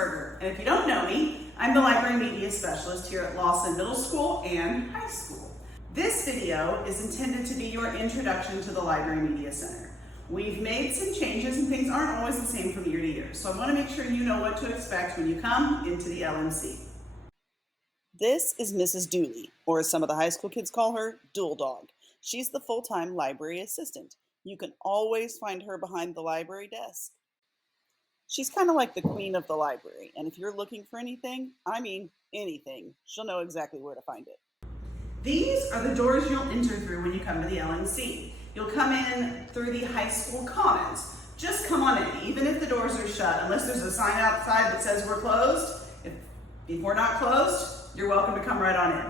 Ginsberger, and if you don't know me, I'm the Library Media Specialist here at Lawson Middle School and High School. This video is intended to be your introduction to the Library Media Center. We've made some changes and things aren't always the same from year to year, so I want to make sure you know what to expect when you come into the LMC. This is Mrs. Dooley, or as some of the high school kids call her, Dool Dog. She's the full-time library assistant. You can always find her behind the library desk. She's kind of like the queen of the library, and if you're looking for anything, I mean anything, she'll know exactly where to find it. These are the doors you'll enter through when you come to the LMC. You'll come in through the high school commons. Just come on in, even if the doors are shut, unless there's a sign outside that says we're closed. If we're not closed, you're welcome to come right on in.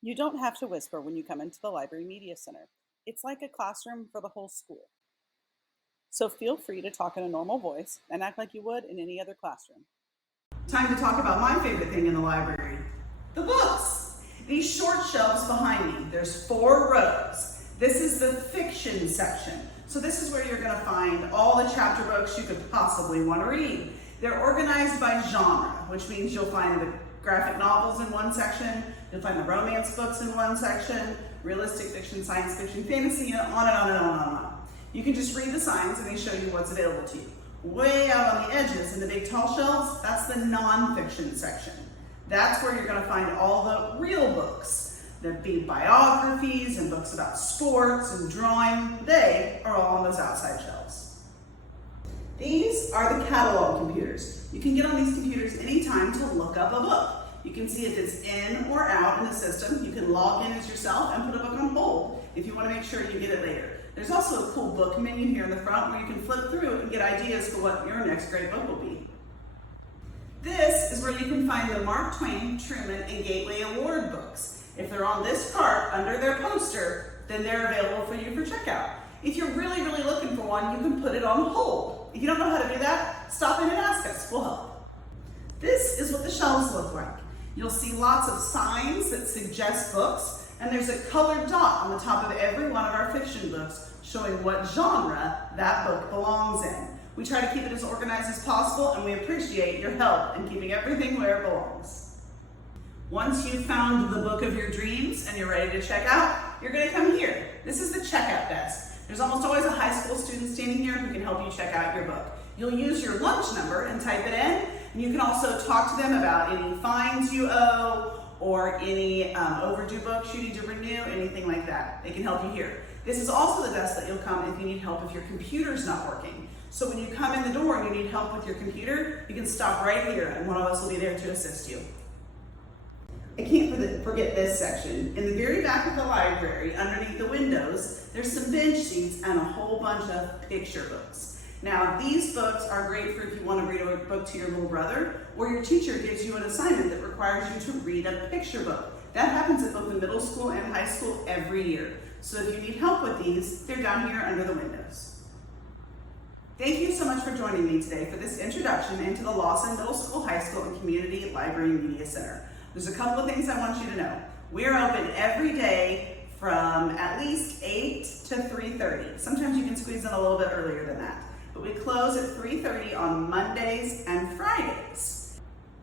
You don't have to whisper when you come into the Library Media Center. It's like a classroom for the whole school. So feel free to talk in a normal voice and act like you would in any other classroom. Time to talk about my favorite thing in the library, the books. These short shelves behind me, there's 4 rows. This is the fiction section. So this is where you're gonna find all the chapter books you could possibly want to read. They're organized by genre, which means you'll find the graphic novels in one section, you'll find the romance books in one section, realistic fiction, science fiction, fantasy, and on and on and on and on. You can just read the signs and they show you what's available to you. Way out on the edges in the big tall shelves, that's the nonfiction section. That's where you're gonna find all the real books. There'd be biographies and books about sports and drawing. They are all on those outside shelves. These are the catalog computers. You can get on these computers anytime to look up a book. You can see if it's in or out in the system. You can log in as yourself and put a book on hold if you want to make sure you get it later. There's also a cool book menu here in the front where you can flip through and get ideas for what your next great book will be. This is where you can find the Mark Twain, Truman, and Gateway Award books. If they're on this cart under their poster, then they're available for you for checkout. If you're really looking for one, you can put it on hold. If you don't know how to do that, stop in and ask us, we'll help. This is what the shelves look like. You'll see lots of signs that suggest books, and there's a colored dot on the top of every one of our fiction books showing what genre that book belongs in. We try to keep it as organized as possible, and we appreciate your help in keeping everything where it belongs. Once you've found the book of your dreams and you're ready to check out, you're gonna come here. This is the checkout desk. There's almost always a high school student standing here who can help you check out your book. You'll use your lunch number and type it in, and you can also talk to them about any fines you owe or any overdue books you need to renew, anything like that. They can help you here. This is also the desk that you'll come if you need help if your computer's not working. So when you come in the door and you need help with your computer, you can stop right here and one of us will be there to assist you. I can't forget this section. In the very back of the library, underneath the windows, there's some bench seats and a whole bunch of picture books. Now, these books are great for if you want to read a book to your little brother, or your teacher gives you an assignment that requires you to read a picture book. That happens at both the middle school and high school every year. So if you need help with these, they're down here under the windows. Thank you so much for joining me today for this introduction into the Lawson Middle School, High School, and Community Library Media Center. There's a couple of things I want you to know. We're open every day from at least 8 to 3:30. Sometimes you can squeeze in a little bit earlier than that. But we close at 3:30 on Mondays and Fridays.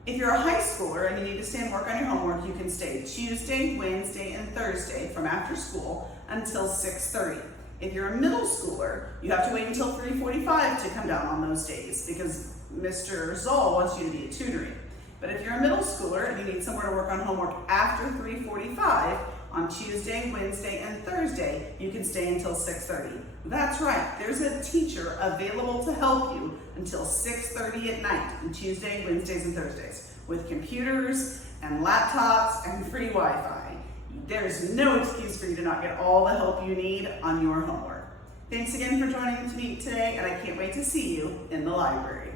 If you're a high schooler and you need to stay and work on your homework, you can stay Tuesday, Wednesday, and Thursday from after school until 6:30. If you're a middle schooler, you have to wait until 3:45 to come down on those days because Mr. Zoll wants you to be tutoring. But if you're a middle schooler and you need somewhere to work on homework after 3:45 on Tuesday, Wednesday, and Thursday, you can stay until 6:30. That's right, there's a teacher available to help you until 6:30 at night on Tuesday, Wednesdays, and Thursdays with computers and laptops and free Wi-Fi. There's no excuse for you to not get all the help you need on your homework. Thanks again for joining me today, and I can't wait to see you in the library.